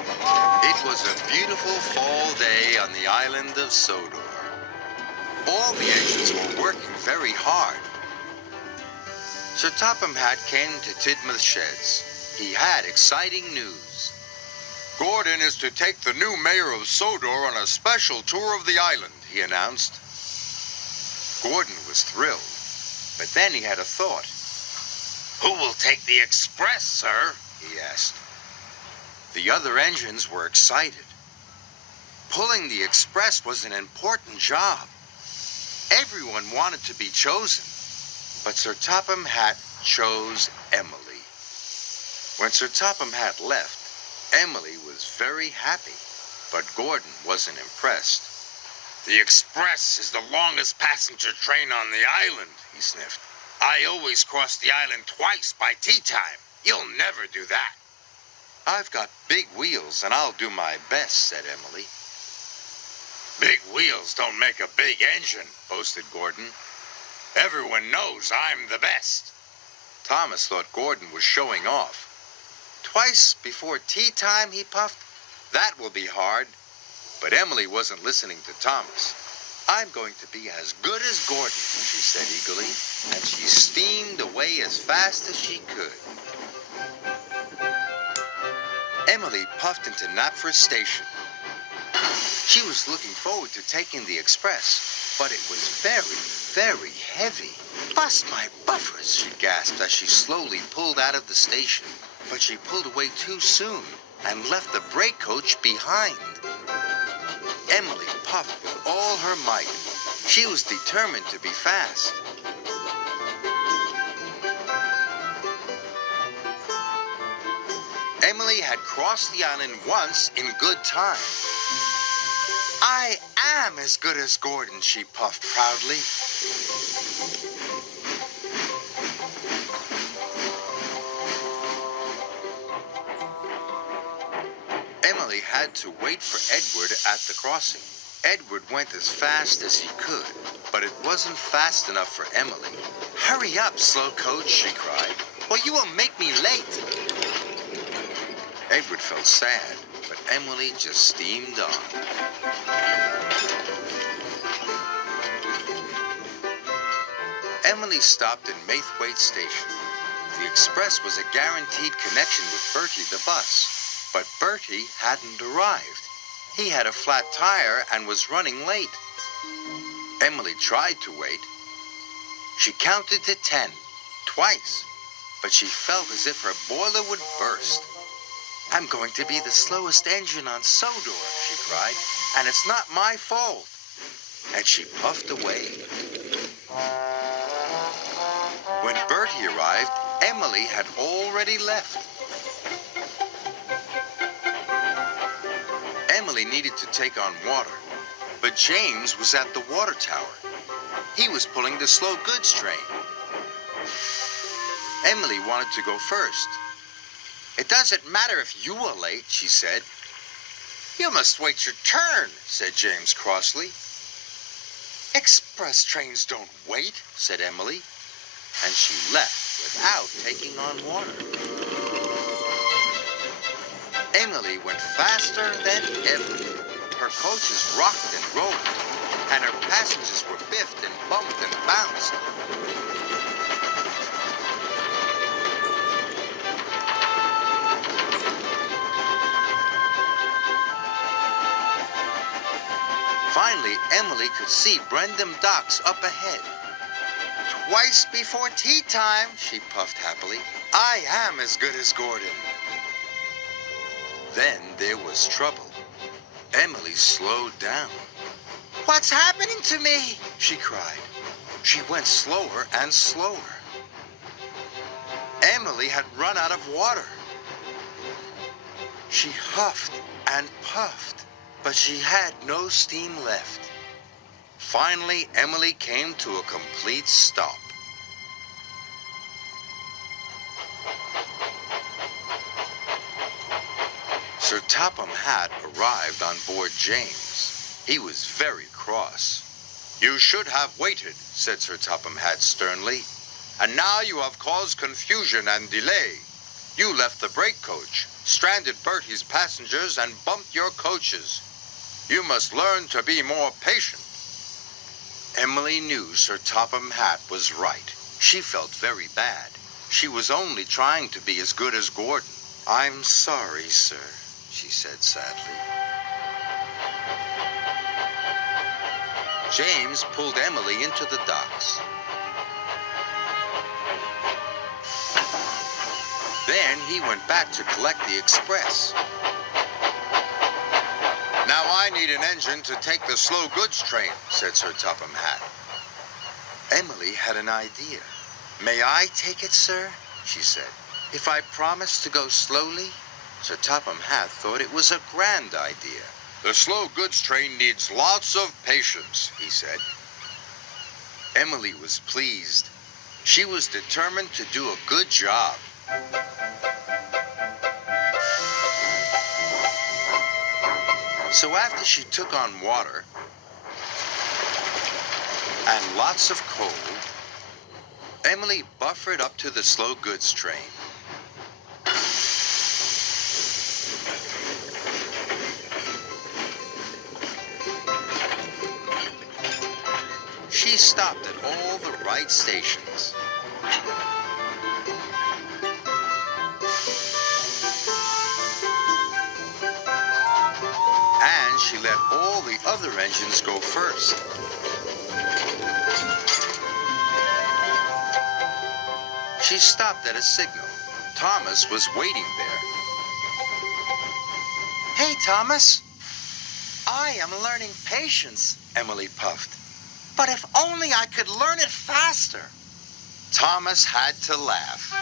It was a beautiful fall day on the island of Sodor. All the engines were working very hard. Sir Topham Hatt came to Tidmouth Sheds. He had exciting news. Gordon is to take the new mayor of Sodor on a special tour of the island, he announced. Gordon was thrilled, but then he had a thought. Who will take the express, sir? He asked. The other engines were excited. Pulling the express was an important job. Everyone wanted to be chosen, but Sir Topham Hatt chose Emily. When Sir Topham Hatt left, Emily was very happy, but Gordon wasn't impressed. The express is the longest passenger train on the island, he sniffed. I always cross the island twice by tea time. You'll never do that. I've got big wheels, and I'll do my best, said Emily. Big wheels don't make a big engine, boasted Gordon. Everyone knows I'm the best. Thomas thought Gordon was showing off. Twice before tea time, he puffed. That will be hard. But Emily wasn't listening to Thomas. I'm going to be as good as Gordon, she said eagerly, and she steamed away as fast as she could. Emily puffed into Knapford Station. She was looking forward to taking the express, but it was very, very heavy. Bust my buffers, she gasped as she slowly pulled out of the station. But she pulled away too soon and left the brake coach behind. Emily puffed with all her might. She was determined to be fast. Emily had crossed the island once in good time. I am as good as Gordon, she puffed proudly. Emily had to wait for Edward at the crossing. Edward went as fast as he could, but it wasn't fast enough for Emily. Hurry up, slow coach, she cried, or you will make me late. Edward felt sad, but Emily just steamed on. Emily stopped in Maithwaite Station. The express was a guaranteed connection with Bertie the bus. But Bertie hadn't arrived. He had a flat tire and was running late. Emily tried to wait. She counted to 10, twice, but she felt as if her boiler would burst. I'm going to be the slowest engine on Sodor, she cried, and it's not my fault. And she puffed away. When Bertie arrived, Emily had already left. Emily needed to take on water, but James was at the water tower. He was pulling the slow goods train. Emily wanted to go first. It doesn't matter if you are late, she said. You must wait your turn, said James crossly. Express trains don't wait, said Emily, and she left without taking on water. Emily went faster than ever. Her coaches rocked and rolled, and her passengers were biffed and bumped and bounced. Finally, Emily could see Brendam Docks up ahead. Twice before tea time, she puffed happily. I am as good as Gordon. Then there was trouble. Emily slowed down. What's happening to me? She cried. She went slower and slower. Emily had run out of water. She huffed and puffed, but she had no steam left. Finally, Emily came to a complete stop. Sir Topham Hatt arrived on board James. He was very cross. You should have waited, said Sir Topham Hatt sternly. And now you have caused confusion and delay. You left the brake coach, stranded Bertie's passengers, and bumped your coaches. You must learn to be more patient. Emily knew Sir Topham Hatt was right. She felt very bad. She was only trying to be as good as Gordon. I'm sorry, sir, she said sadly. James pulled Emily into the docks. Then he went back to collect the express. Now I need an engine to take the slow goods train, said Sir Topham Hatt. Emily had an idea. May I take it, sir? She said. If I promise to go slowly? Sir Topham Hatt thought it was a grand idea. The slow goods train needs lots of patience, he said. Emily was pleased. She was determined to do a good job. So after she took on water and lots of coal, Emily buffered up to the slow goods train. She stopped at all the right stations. And she let all the other engines go first. She stopped at a signal. Thomas was waiting there. Hey, Thomas. I am learning patience, Emily puffed. But if only I could learn it faster. Thomas had to laugh.